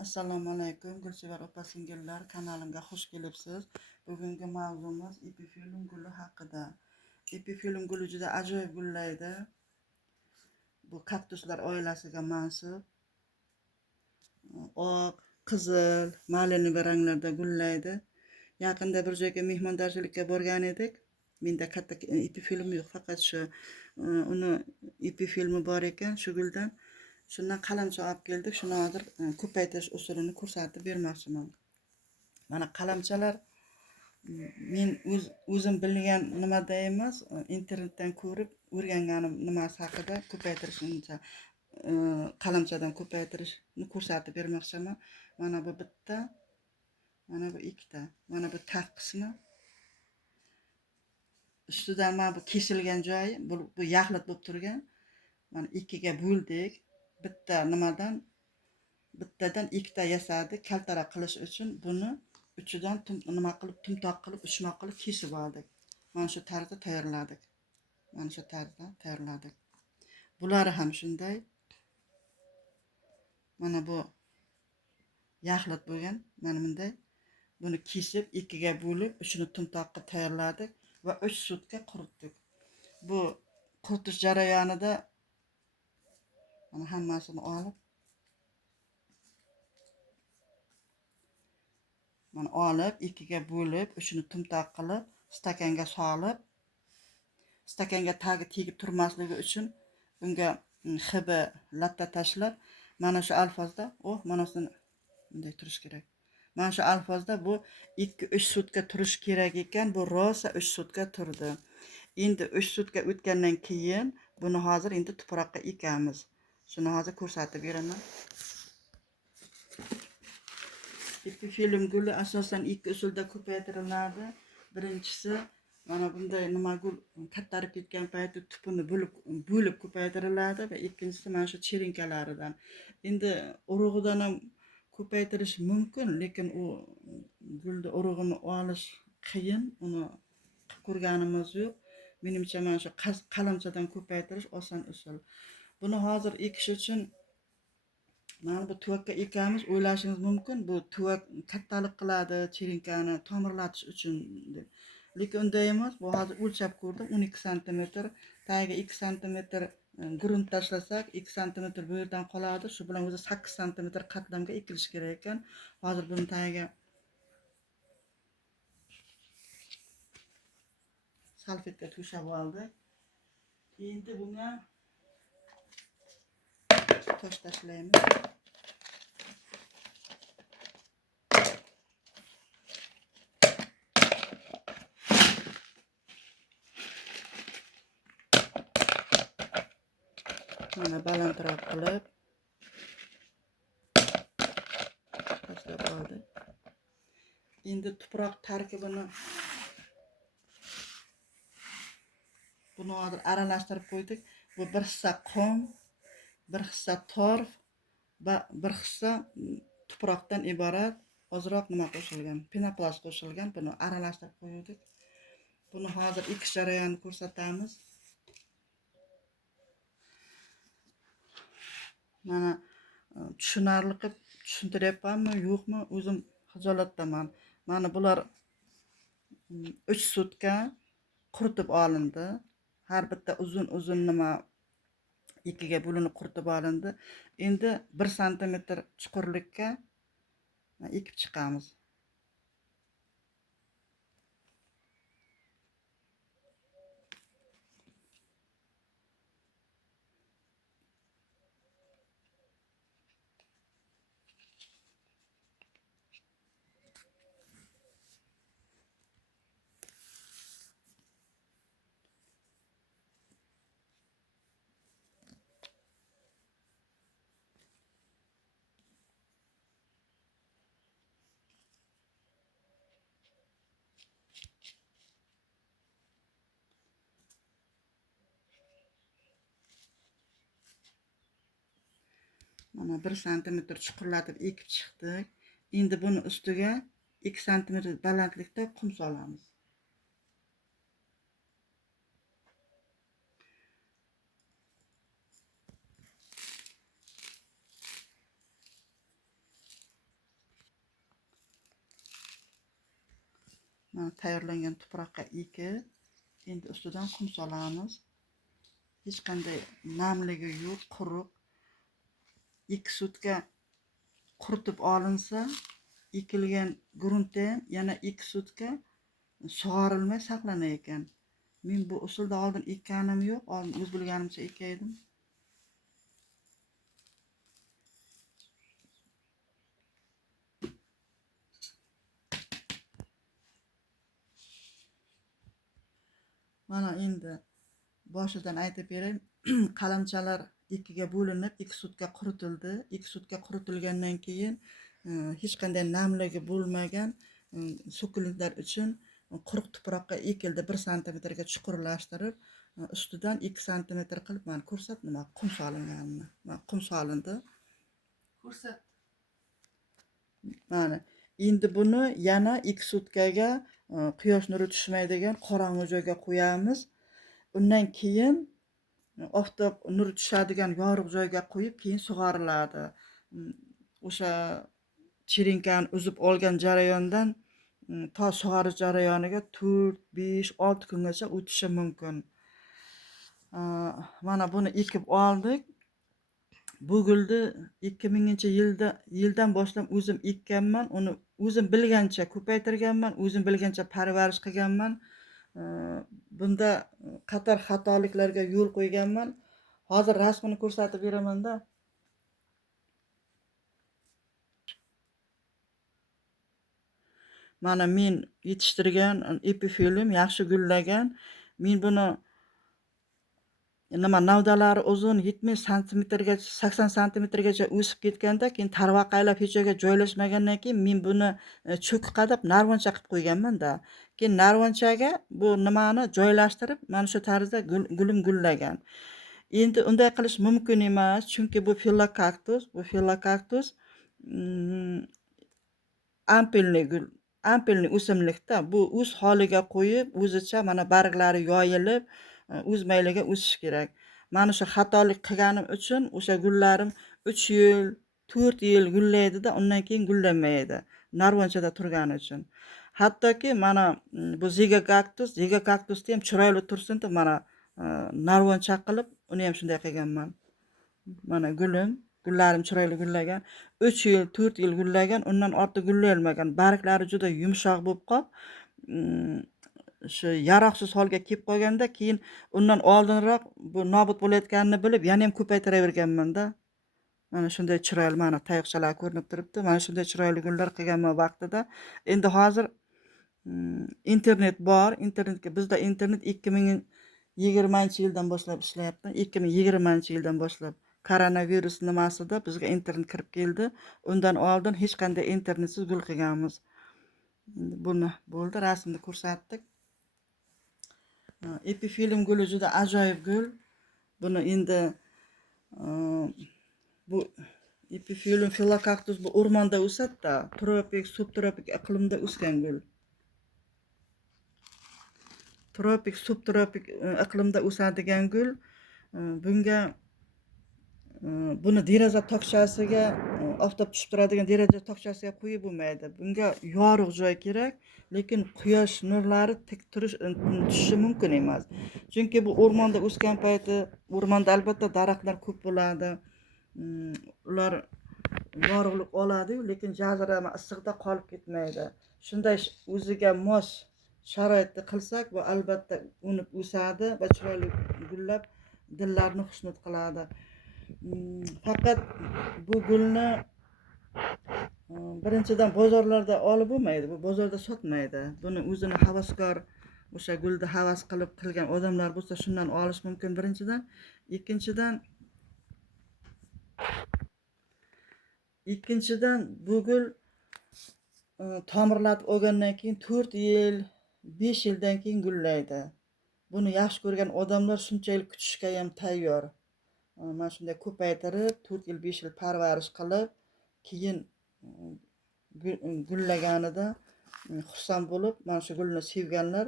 Assalomu alaykum, Gulsevar opa-singillar kanalimga xush kelibsiz. Bugungi mavzumiz epifilum guli haqida. Epifilum guli juda ajoyib gullaydi. Bu kaktuslar oilasiga mansub. Oq, qizil, maliniy ranglarda gullaydi. Yaqinda bir joyga mehmondorchilikka borgan edik. Menda katta epifilum yo'q, faqat shu uni epifilmi bor ekan, shu guldan. Shundan qalamcha olib keldik. Shuni hozir ko'paytirish usulini ko'rsatib bermoqchiman. Mana qalamchalar men o'zim bilgan nimada emas, internetdan ko'rib o'rganganim nimasi haqida ko'paytirishni qalamchadan ko'paytirishni ko'rsatib bermoqchiman. Mana bu bitta, mana bu ikkita, mana bu taq qismi. Ustidan mana bu kesilgan joyi, bu yaxlit bo'lib turgan. Mana ikkiga bo'ldik. Bittadan ikkita yasadik, kaltaroq qilish uchun buni uchidan nima qilib tumtoq qilib, uchmoq qilib kesib oldik. Mana shu tarzda tayyorladik. Bulari ham shunday. Mana bu yaxlit bo'lgan, mana bunday. Buni kesib, ikkiga bo'lib, uchini tumtoq qilib tayyorladik va 3 sutka quritdik. Bu quritish jarayonida mana hammasini olib mana olib, ikkiga bo'lib, uchini tumtoq qilib, stakanga solib, stakanga tagi tegib turmasligi uchun bunga hibi latta tashlab, mana shu alfozda, mana shuni bunday turish kerak. Mana shu alfozda bu 2-3 sutka turish kerak ekan, bu rosa 3 sutka turdi. Endi 3 sutka o'tgandan keyin buni hozir endi tuproqqa ekamiz. Shuni hozir ko'rsatib beraman. Epifilum guli asosan 2 usulda ko'paytiriladi. Birinchisi mana bunday nima gul kattarib ketgan payti tupini bo'lib ko'paytiriladi va ikkinchisi mana shu cherinkalaridan. Endi urug'idan ham ko'paytirish mumkin, lekin u gulni urug'ini olish qiyin, uni qilib ko'rganimiz yo'q. Menimcha mana shu qalamchadan ko'paytirish oson usul. Buni hozir ekish uchun mana bu tuvakka ekamiz, o'ylashingiz mumkin, bu tuvak kattalik qiladi, cherinkani tomirlatish uchun deb. Lekin unday emas. Bu hozir o'lchab ko'rdim, 12 sm, tagiga 2 sm grunt tashlasak, 2 sm bu yerdan qoladi. Shu bilan o'zi 8 sm qatlamga ekilish kerak ekan. Hozir buni tagiga salfetka to'shab oldik. Endi bunga tosh tashlaymiz. Mana balandroq qilib tashlab oldik. Endi tuproq tarkibini buni hozir aralashtirib qo'ydik. Bu bir hissa qum, bir hissa torf va bir hissa tuproqdan iborat ozroq nima qo'shilgan, penoplast qo'shilgan. Buni aralashtirib qo'ydik. Buni hozir ekish jarayonini ko'rsatamiz. Mana tushunarli qilib tushuntiryapmanmi, yo'qmi, o'zim xijolatdaman. Mana bular 3 sutka quritib olindi. Har bitta uzun nima ikkiga bo'linib quritib olindi. Endi 1 sm chuqurlikka ekib chiqamiz. Mana 1 sm chuqurlatib ekib chiqdik. Endi buni ustiga 2 sm balandlikda qum solamiz. Mana tayyorlangan tuproqqa ekib, endi ustidan qum solamiz. Hech qanday namligi yo'q, quruq. 2 sutka quritib olinsa, ekilgan gruntda ham yana 2 sutka sug'orilmay saqlanar ekan. Men bu usulda oldin ekkanim yo'q, oldin o'z bilganimcha ekaydim. Mana endi boshidan aytib beray. Qalamchalar ikkiga bo'linib 2 sutka quritildi. 2 sutka quritilgandan keyin hech qanday namligi bo'lmagan sukulentlar uchun quruq tuproqqa ekildi. 1 santimetrga chuqurlashtirib, ustidan 2 santimetr qilib mana ko'rsat, nima qum solinganini. Mana qum solindi. Ko'rsat. Mana endi buni yana 2 sutkaga quyosh nuri tushmaydigan qorong'u joyga qo'yamiz. Undan keyin oftob nuri tushadigan yorug' joyga qo'yib, keyin sug'oriladi. O'sha chirinkani uzib olgan jarayondan to sug'orish jarayoniga 4, 5, 6 kungacha o'tishi mumkin. Mana buni ekib oldik. Bu gulni 2000-yildan boshlab o'zim ekkanman. Uni o'zim bilgancha ko'paytirganman, o'zim bilgancha parvarish qilganman. Bunda qator xatoliklarga yo'l qo'yganman. Hozir rasmini ko'rsatib beraman-da. Mana men yetishtirgan epifilum yaxshi gullagan. Men buni navdalari uzun 70 santimetrgacha, 80 santimetrgacha o'sib ketganda, keyin tarvaqaylab hech joyga joylashmagandan keyin men buni cho'kib qadab narvoncha qilib qo'yganman-da. Keyin narvonchaga bu nimani joylashtirib, mana shu tarzda gulim gullagan. Endi unday qilish mumkin emas, chunki bu filokaktus, ampelli gul, ampelli o'simlikda. Bu o'z holiga qo'yib, o'zicha mana barglari yoyilib, o'z mayliga o'sish kerak. Mana shu xatolik qilganim uchun o'sha gullarim 3 yil, 4 yil gullaydi-da, undan keyin gullamaydi. Narvonchada turgani uchun. Hattoki mana bu ziga kaktusni ham chiroyli tursin deb mana narvoncha qilib, uni ham shunday qilganman. Mana gullarim chiroyli gullagan. 3 yil, 4 yil gullagan, undan ortiq gullay olmagan. Barglari juda yumshoq bo'lib qolib, shu yaroqsiz holga kelib qolganda, keyin undan oldinroq bu nobud bo'layotganini bilib, yana ham ko'paytiraverganman-da. Mana shunday chiroyli, mana tayoqchalar ko'rinib turibdi. Mana shunday chiroyli gullar qilganman vaqtida. Endi hozir internet bor. Internetga bizda internet 2020-yildan boshlab ishlayapti. 2020-yildan boshlab koronavirus nimasida bizga internet kirib keldi. Undan oldin hech qanday internetsiz gul qilganmiz. Buni bo'ldi, rasmni ko'rsatdik. Epifilum guli juda ajoyib gul. Buni endi bu epifilum filokaktus bu o'rmonda o'sadi-da, tropik, subtropik iqlimda o'sgan gul. Tropik, subtropik iqlimda o'sadigan gul. Bunga buni deraza tokchasiga, oftob tushib turadigan deraza tokchasiga qo'yib bo'lmaydi. Bunga yorug' joy kerak, lekin quyosh nurlari tik tushishi mumkin emas. Chunki bu o'rmonda o'sgan payti, o'rmonda albatta daraxtlar ko'p bo'ladi. Ular yorug'lik oladi-yu, lekin jazirama issiqda qolib ketmaydi. Shunday o'ziga mos sharoitni qilsak, bu albatta unib o'sadi va chiroyli gullab dillarni xushnud qiladi. Faqat bu gulni birinchidan bozorlarda olib bo'lmaydi, bu bozorda sotmaydi. Buni o'zini havaskor, o'sha gulni havas qilib qilgan odamlar bo'lsa, shundan olish mumkin birinchidan. Ikkinchidan bu gul tomirlatib olgandan keyin 4 yil, 5 yildan keyin gullaydi. Buni yaxshi ko'rgan odamlar shunchalik kutishga ham tayyor. Mana shunday ko'paytirib, 4 yil, 5 yil parvarish qilib, keyin gullaganida xursand bo'lib, mana shu gulni sevganlar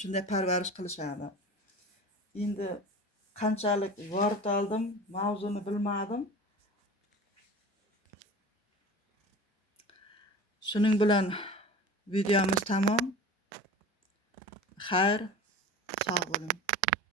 shunday parvarish qilishadi. Endi qanchalik yorit oldim, mavzuni bilmadim. Shuning bilan videomiz tamom. Xayr, sog' bo'ling.